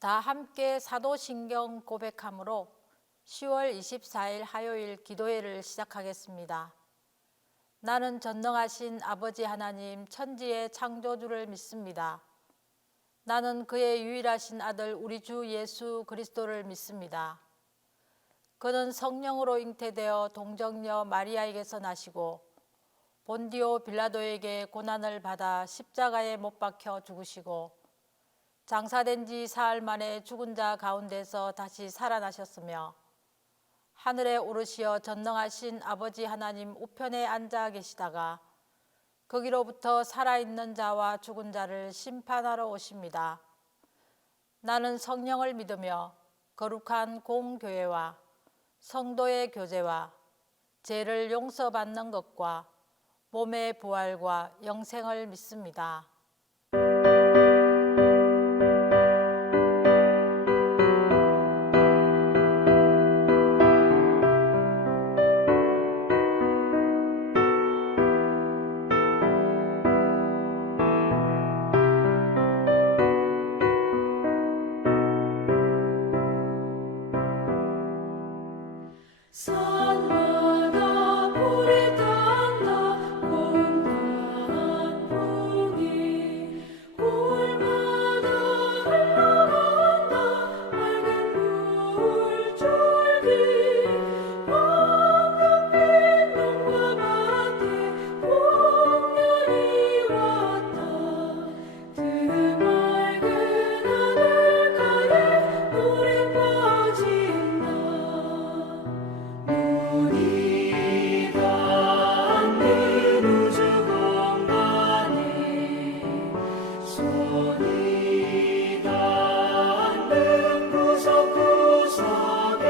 다 함께 사도신경 고백함으로 10월 24일 화요일 기도회를 시작하겠습니다. 나는 전능하신 아버지 하나님 천지의 창조주를 믿습니다. 나는 그의 유일하신 아들 우리 주 예수 그리스도를 믿습니다. 그는 성령으로 잉태되어 동정녀 마리아에게서 나시고 본디오 빌라도에게 고난을 받아 십자가에 못 박혀 죽으시고 장사된 지 사흘 만에 죽은 자 가운데서 다시 살아나셨으며 하늘에 오르시어 전능하신 아버지 하나님 우편에 앉아 계시다가 거기로부터 살아있는 자와 죽은 자를 심판하러 오십니다. 나는 성령을 믿으며 거룩한 공교회와 성도의 교제와 죄를 용서받는 것과 몸의 부활과 영생을 믿습니다. 산마다 불이 탄다 온갖 풍이 골마다 흘러간다 맑은 물줄기 황금빛 농가 밭에 풍년이 왔다 드맑은 하늘가에 물이 빠진다 눈이 닿는 우주 공간에 손이 닿는 구석구석에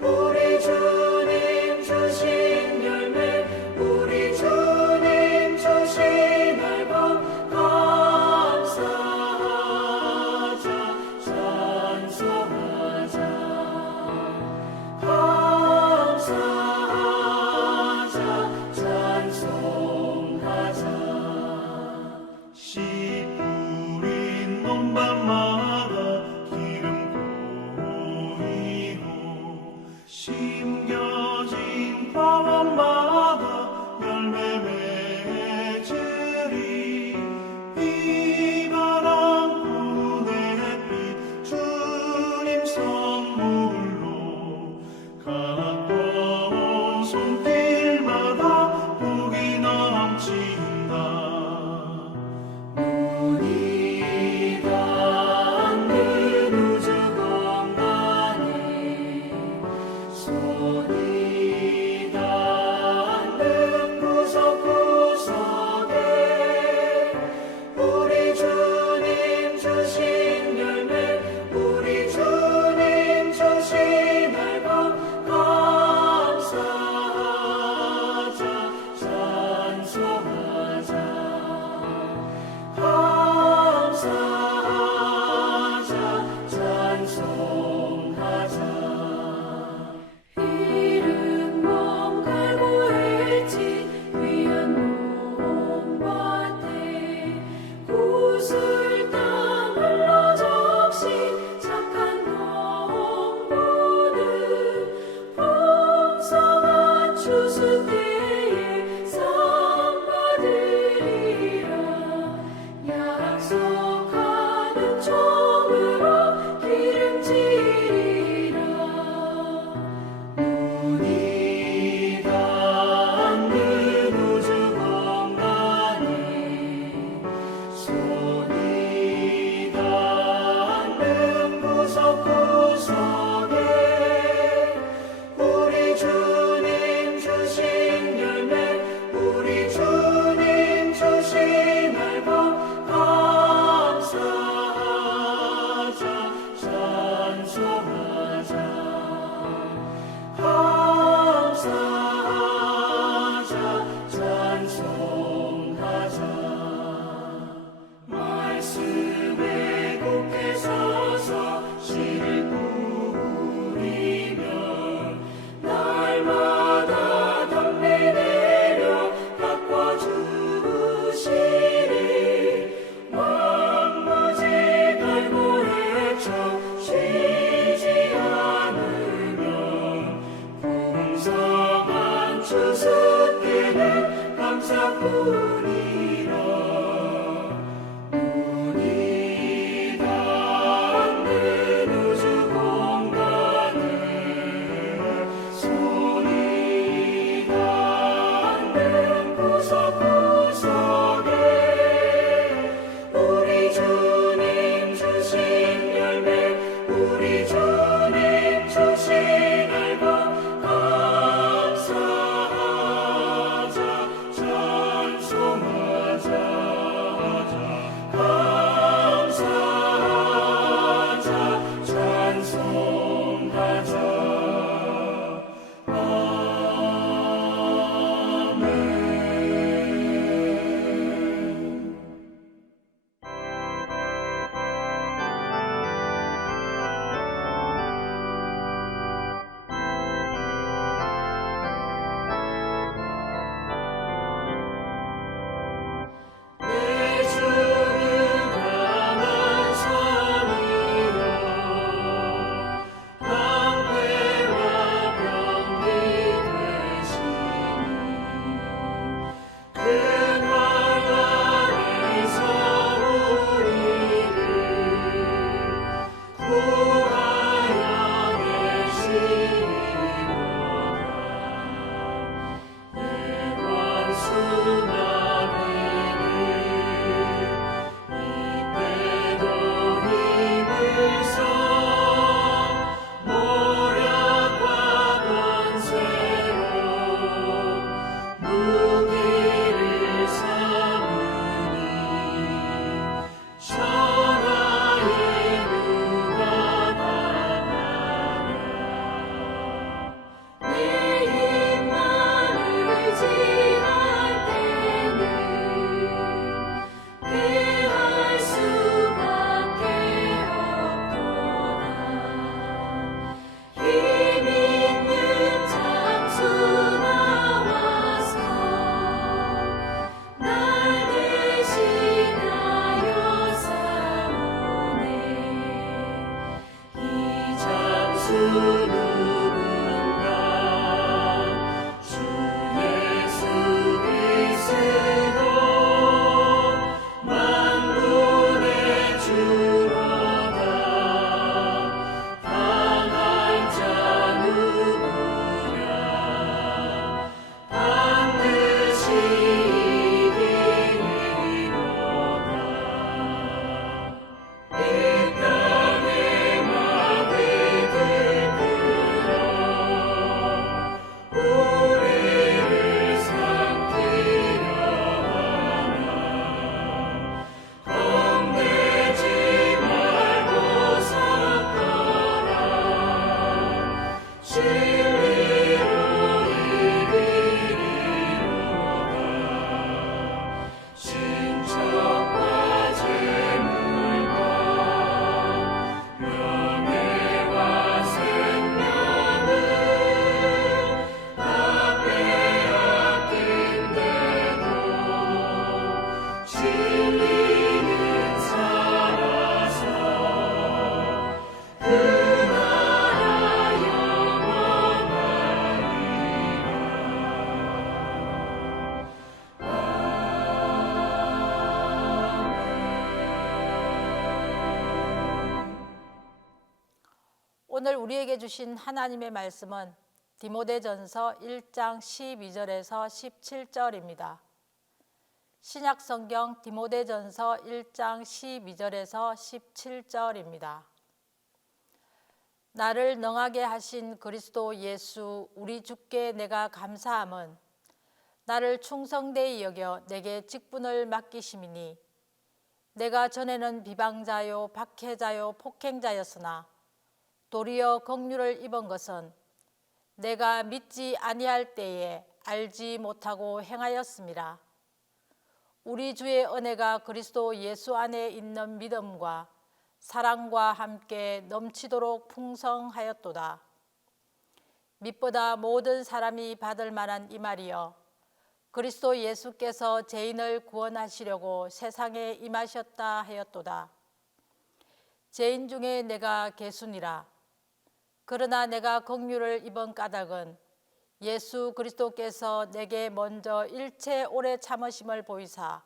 우리 주님 주신 열매 우리 주님 주신 앨범 감사하자 찬송하자 감사하자 찬송하자 오늘 우리에게 주신 하나님의 말씀은 디모데전서 1장 12절에서 17절입니다. 신약 성경 디모데전서 1장 12절에서 17절입니다. 나를 능하게 하신 그리스도 예수 우리 주께 내가 감사함은 나를 충성되이 여겨 내게 직분을 맡기심이니 내가 전에는 비방자요 박해자요 폭행자였으나 도리어 긍휼을 입은 것은 내가 믿지 아니할 때에 알지 못하고 행하였음이라. 우리 주의 은혜가 그리스도 예수 안에 있는 믿음과 사랑과 함께 넘치도록 풍성하였도다. 밑보다 모든 사람이 받을 만한 이 말이여 그리스도 예수께서 죄인을 구원하시려고 세상에 임하셨다 하였도다. 죄인 중에 내가 개순이라. 그러나 내가 긍휼을 입은 까닭은 예수 그리스도께서 내게 먼저 일체 오래 참으심을 보이사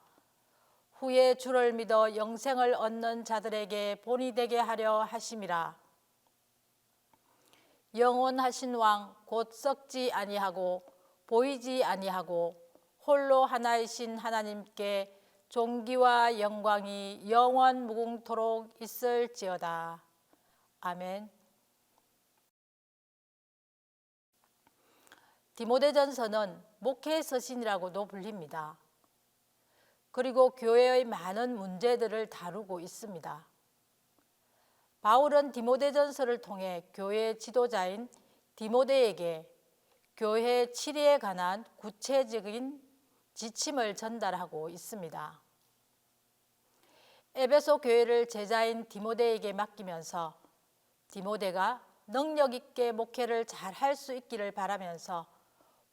후에 주를 믿어 영생을 얻는 자들에게 본이 되게 하려 하심이라. 영원하신 왕 곧 썩지 아니하고 보이지 아니하고 홀로 하나이신 하나님께 존귀와 영광이 영원 무궁토록 있을지어다. 아멘. 디모데전서는 목회 서신이라고도 불립니다. 그리고 교회의 많은 문제들을 다루고 있습니다. 바울은 디모데전서를 통해 교회 지도자인 디모데에게 교회 치리에 관한 구체적인 지침을 전달하고 있습니다. 에베소 교회를 제자인 디모데에게 맡기면서 디모데가 능력 있게 목회를 잘 할 수 있기를 바라면서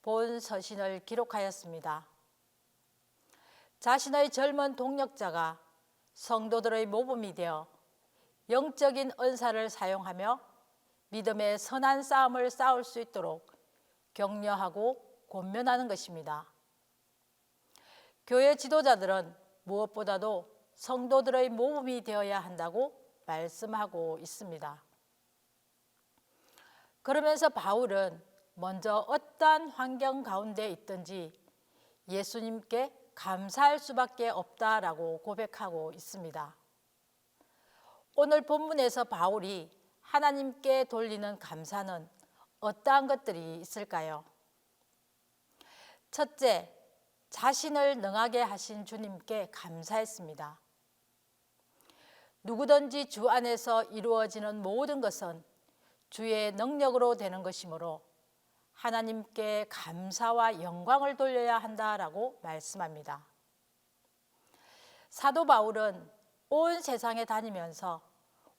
본 서신을 기록하였습니다. 자신의 젊은 동력자가 성도들의 모범이 되어 영적인 은사를 사용하며 믿음의 선한 싸움을 싸울 수 있도록 격려하고 권면하는 것입니다. 교회 지도자들은 무엇보다도 성도들의 모범이 되어야 한다고 말씀하고 있습니다. 그러면서 바울은 먼저 어떠한 환경 가운데 있든지 예수님께 감사할 수밖에 없다라고 고백하고 있습니다. 오늘 본문에서 바울이 하나님께 돌리는 감사는 어떠한 것들이 있을까요? 첫째, 자신을 능하게 하신 주님께 감사했습니다. 누구든지 주 안에서 이루어지는 모든 것은 주의 능력으로 되는 것이므로 하나님께 감사와 영광을 돌려야 한다라고 말씀합니다. 사도 바울은 온 세상에 다니면서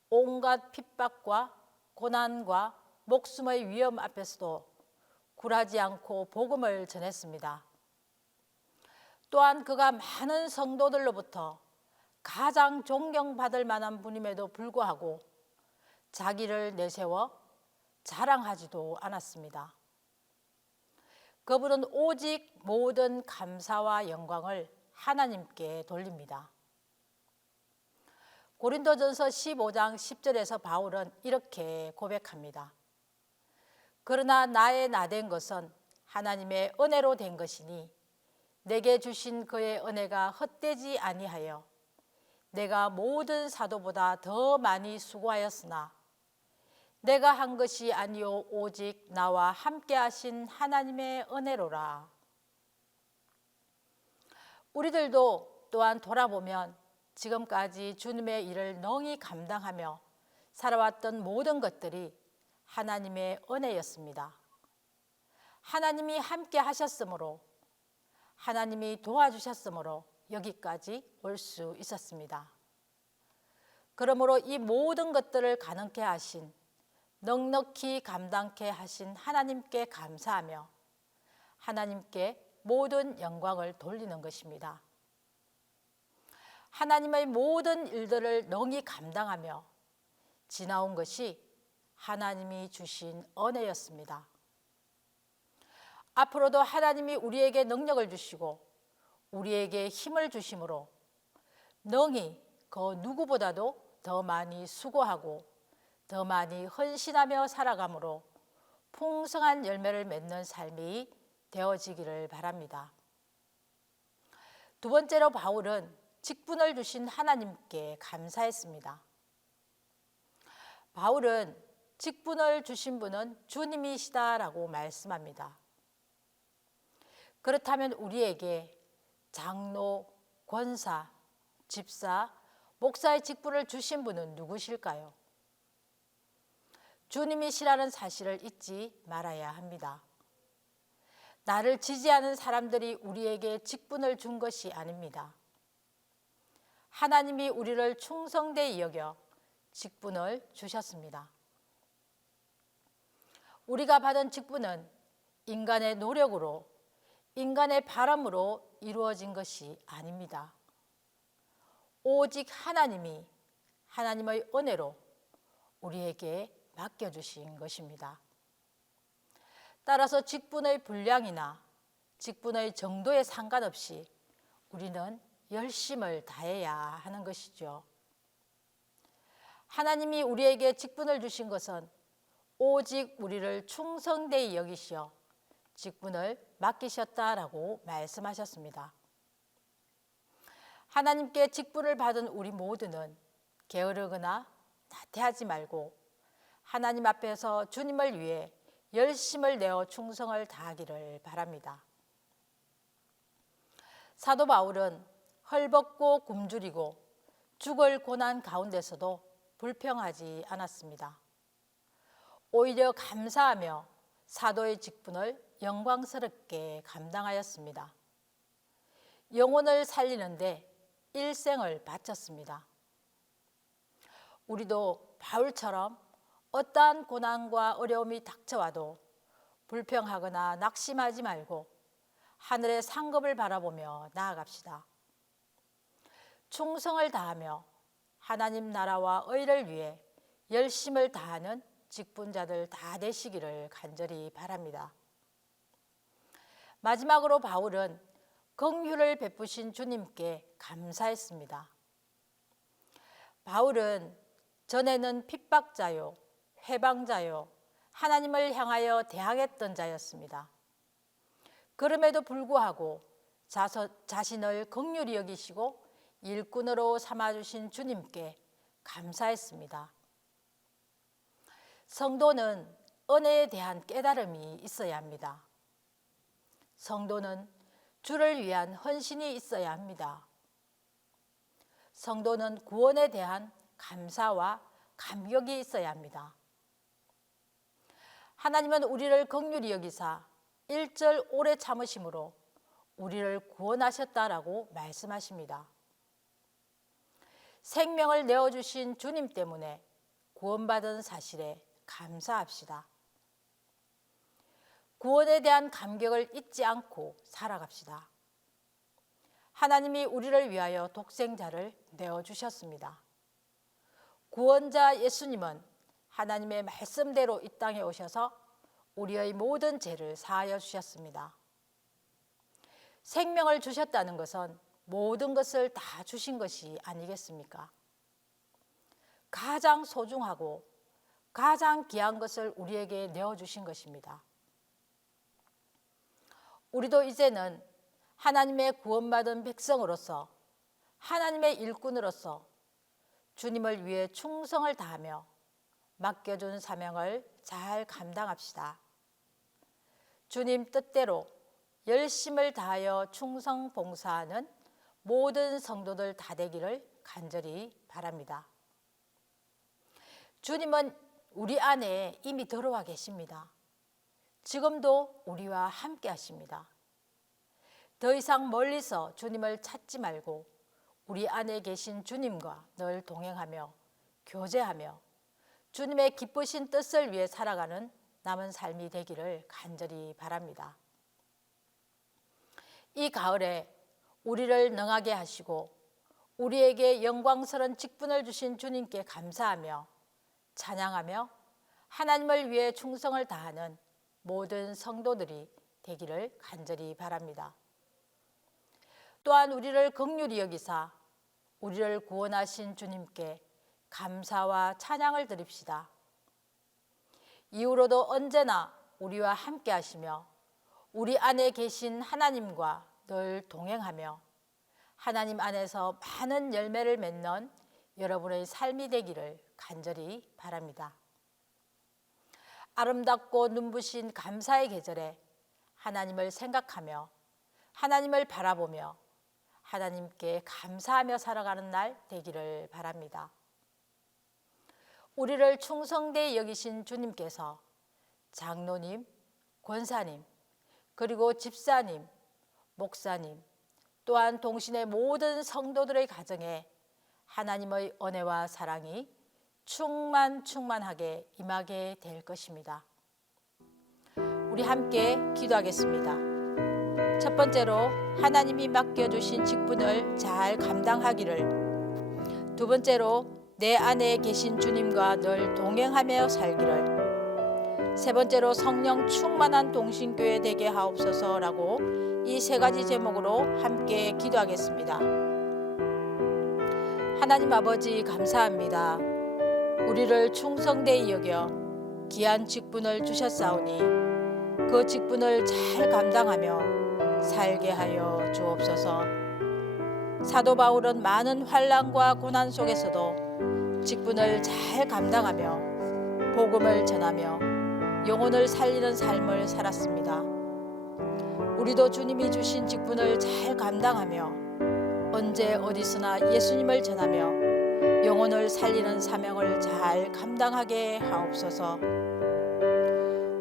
온갖 핍박과 고난과 목숨의 위험 앞에서도 굴하지 않고 복음을 전했습니다. 또한 그가 많은 성도들로부터 가장 존경받을 만한 분임에도 불구하고 자기를 내세워 자랑하지도 않았습니다. 그분은 오직 모든 감사와 영광을 하나님께 돌립니다. 고린도전서 15장 10절에서 바울은 이렇게 고백합니다. 그러나 나의 나된 것은 하나님의 은혜로 된 것이니 내게 주신 그의 은혜가 헛되지 아니하여 내가 모든 사도보다 더 많이 수고하였으나 내가 한 것이 아니요 오직 나와 함께 하신 하나님의 은혜로라. 우리들도 또한 돌아보면 지금까지 주님의 일을 능히 감당하며 살아왔던 모든 것들이 하나님의 은혜였습니다. 하나님이 함께 하셨으므로 하나님이 도와주셨으므로 여기까지 올 수 있었습니다. 그러므로 이 모든 것들을 가능케 하신 넉넉히 감당케 하신 하나님께 감사하며 하나님께 모든 영광을 돌리는 것입니다. 하나님의 모든 일들을 능히 감당하며 지나온 것이 하나님이 주신 은혜였습니다. 앞으로도 하나님이 우리에게 능력을 주시고 우리에게 힘을 주심으로 능히 그 누구보다도 더 많이 수고하고 더 많이 헌신하며 살아감으로 풍성한 열매를 맺는 삶이 되어지기를 바랍니다. 두 번째로 바울은 직분을 주신 하나님께 감사했습니다. 바울은 직분을 주신 분은 주님이시다라고 말씀합니다. 그렇다면 우리에게 장로, 권사, 집사, 목사의 직분을 주신 분은 누구실까요? 주님이시라는 사실을 잊지 말아야 합니다. 나를 지지하는 사람들이 우리에게 직분을 준 것이 아닙니다. 하나님이 우리를 충성되이 여겨 직분을 주셨습니다. 우리가 받은 직분은 인간의 노력으로, 인간의 바람으로 이루어진 것이 아닙니다. 오직 하나님이 하나님의 은혜로 우리에게 맡겨주신 것입니다. 따라서 직분의 분량이나 직분의 정도에 상관없이 우리는 열심을 다해야 하는 것이죠. 하나님이 우리에게 직분을 주신 것은 오직 우리를 충성되이 여기시어 직분을 맡기셨다라고 말씀하셨습니다. 하나님께 직분을 받은 우리 모두는 게으르거나 나태하지 말고 하나님 앞에서 주님을 위해 열심을 내어 충성을 다하기를 바랍니다. 사도 바울은 헐벗고 굶주리고 죽을 고난 가운데서도 불평하지 않았습니다. 오히려 감사하며 사도의 직분을 영광스럽게 감당하였습니다. 영혼을 살리는데 일생을 바쳤습니다. 우리도 바울처럼 어떠한 고난과 어려움이 닥쳐와도 불평하거나 낙심하지 말고 하늘의 상급을 바라보며 나아갑시다. 충성을 다하며 하나님 나라와 의를 위해 열심을 다하는 직분자들 다 되시기를 간절히 바랍니다. 마지막으로 바울은 긍휼을 베푸신 주님께 감사했습니다. 바울은 전에는 핍박자요, 회방자요, 하나님을 향하여 대항했던 자였습니다. 그럼에도 불구하고 자신을 긍휼히 여기시고 일꾼으로 삼아주신 주님께 감사했습니다. 성도는 은혜에 대한 깨달음이 있어야 합니다. 성도는 주를 위한 헌신이 있어야 합니다. 성도는 구원에 대한 감사와 감격이 있어야 합니다. 하나님은 우리를 긍휼히 여기사 일절 오래 참으심으로 우리를 구원하셨다라고 말씀하십니다. 생명을 내어주신 주님 때문에 구원받은 사실에 감사합시다. 구원에 대한 감격을 잊지 않고 살아갑시다. 하나님이 우리를 위하여 독생자를 내어주셨습니다. 구원자 예수님은 하나님의 말씀대로 이 땅에 오셔서 우리의 모든 죄를 사하여 주셨습니다. 생명을 주셨다는 것은 모든 것을 다 주신 것이 아니겠습니까? 가장 소중하고 가장 귀한 것을 우리에게 내어주신 것입니다. 우리도 이제는 하나님의 구원받은 백성으로서 하나님의 일꾼으로서 주님을 위해 충성을 다하며 맡겨준 사명을 잘 감당합시다. 주님 뜻대로 열심을 다하여 충성 봉사하는 모든 성도들 다 되기를 간절히 바랍니다. 주님은 우리 안에 이미 들어와 계십니다. 지금도 우리와 함께 하십니다. 더 이상 멀리서 주님을 찾지 말고 우리 안에 계신 주님과 늘 동행하며 교제하며 주님의 기쁘신 뜻을 위해 살아가는 남은 삶이 되기를 간절히 바랍니다. 이 가을에 우리를 능하게 하시고 우리에게 영광스러운 직분을 주신 주님께 감사하며 찬양하며 하나님을 위해 충성을 다하는 모든 성도들이 되기를 간절히 바랍니다. 또한 우리를 긍휼히 여기사 우리를 구원하신 주님께 감사와 찬양을 드립시다. 이후로도 언제나 우리와 함께 하시며 우리 안에 계신 하나님과 늘 동행하며 하나님 안에서 많은 열매를 맺는 여러분의 삶이 되기를 간절히 바랍니다. 아름답고 눈부신 감사의 계절에 하나님을 생각하며 하나님을 바라보며 하나님께 감사하며 살아가는 날 되기를 바랍니다. 우리를 충성되이 여기신 주님께서 장로님, 권사님, 그리고 집사님, 목사님, 또한 동신의 모든 성도들의 가정에 하나님의 은혜와 사랑이 충만하게 임하게 될 것입니다. 우리 함께 기도하겠습니다. 첫 번째로 하나님이 맡겨주신 직분을 잘 감당하기를, 두 번째로 내 안에 계신 주님과 늘 동행하며 살기를, 세 번째로 성령 충만한 동신교회 되게 하옵소서라고 이 세 가지 제목으로 함께 기도하겠습니다. 하나님 아버지 감사합니다. 우리를 충성되이 여겨 귀한 직분을 주셨사오니 그 직분을 잘 감당하며 살게 하여 주옵소서. 사도 바울은 많은 환난과 고난 속에서도 직분을 잘 감당하며 복음을 전하며 영혼을 살리는 삶을 살았습니다. 우리도 주님이 주신 직분을 잘 감당하며 언제 어디서나 예수님을 전하며 영혼을 살리는 사명을 잘 감당하게 하옵소서.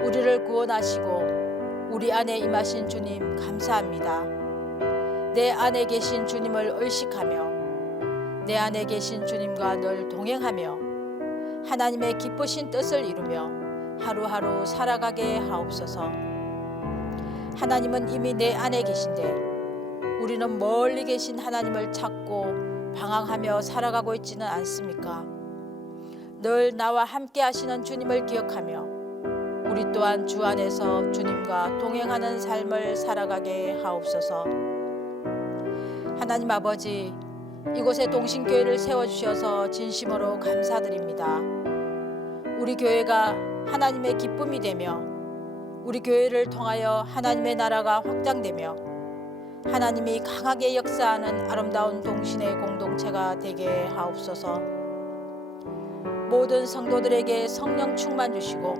우리를 구원하시고 우리 안에 임하신 주님 감사합니다. 내 안에 계신 주님을 의식하며 내 안에 계신 주님과 늘 동행하며 하나님의 기쁘신 뜻을 이루며 하루하루 살아가게 하옵소서. 하나님은 이미 내 안에 계신데 우리는 멀리 계신 하나님을 찾고 방황하며 살아가고 있지는 않습니까? 늘 나와 함께 하시는 주님을 기억하며 우리 또한 주 안에서 주님과 동행하는 삶을 살아가게 하옵소서. 하나님 아버지, 이곳에 동신교회를 세워주셔서 진심으로 감사드립니다. 우리 교회가 하나님의 기쁨이 되며 우리 교회를 통하여 하나님의 나라가 확장되며 하나님이 강하게 역사하는 아름다운 동신의 공동체가 되게 하옵소서. 모든 성도들에게 성령 충만 주시고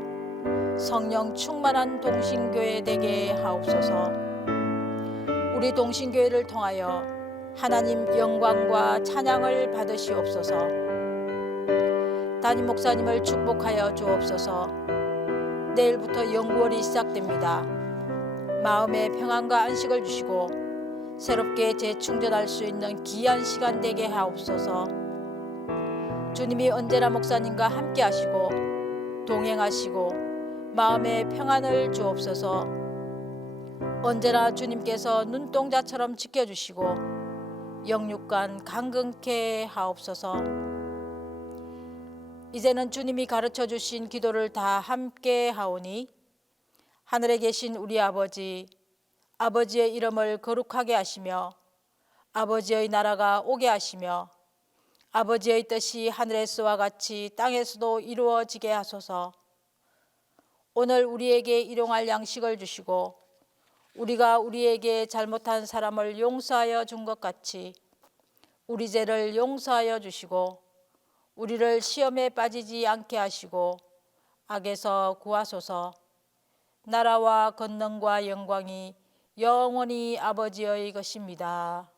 성령 충만한 동신교회 되게 하옵소서. 우리 동신교회를 통하여 하나님 영광과 찬양을 받으시옵소서. 담임 목사님을 축복하여 주옵소서. 내일부터 연구월이 시작됩니다. 마음의 평안과 안식을 주시고 새롭게 재충전할 수 있는 귀한 시간 되게 하옵소서. 주님이 언제나 목사님과 함께 하시고 동행하시고 마음의 평안을 주옵소서. 언제나 주님께서 눈동자처럼 지켜주시고 영육간 강건케 하옵소서. 이제는 주님이 가르쳐 주신 기도를 다 함께 하오니 하늘에 계신 우리 아버지, 아버지의 이름을 거룩하게 하시며 아버지의 나라가 오게 하시며 아버지의 뜻이 하늘에서와 같이 땅에서도 이루어지게 하소서. 오늘 우리에게 일용할 양식을 주시고 우리가 우리에게 잘못한 사람을 용서하여 준 것 같이 우리 죄를 용서하여 주시고 우리를 시험에 빠지지 않게 하시고 악에서 구하소서. 나라와 권능과 영광이 영원히 아버지의 것입니다.